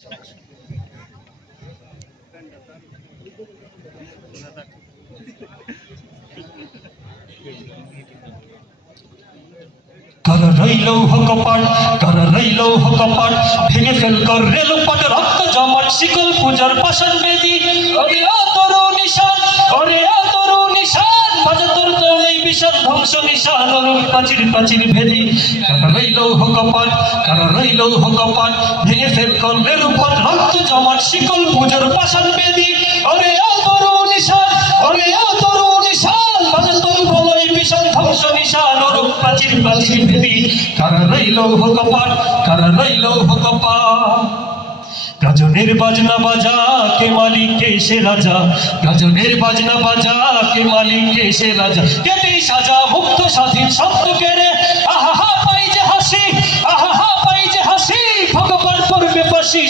কারা রইল হকপাট, কারা রইল হকপাট, ভেঙে ফেল কর রেলপাট, রক্ত জমাট শিকল পূজার পাষাণ বেদি। ওরে ও তরু নিশান, ওরে ও তরু নিশান, বাজে তোর তলেই বিষাদ ধ্বংস নিশান, অরুণ প্রাচীর প্রাচীর ভেদি। কারা রইল হকপাট, কারা রইল হকপাট, ভেঙে ফেল কর রেলপাট, রক্ত জমাট শিকল পূজার পাষাণ বেদি। ওরে ও তরু নিশান, ওরে ও তরু নিশান, বাজে তোর তলেই বিষাদ ধ্বংস নিশান, অরুণ প্রাচীর প্রাচীর ভেদি। কারা রইল হকপাট, কারা রইল হকপাট। গাজনের বাজনা বাজা, কে মালিক কে সে রাজা, গাজনের বাজনা বাজা, কে মালিক কে সে রাজা। কেটেই সাজা মুক্ত স্বাধীন শব্দ কেড়ে, আহা হা পাই যে হাসি, আহা হা পাই যে হাসি, ভগবান পড়বে ফাঁসি।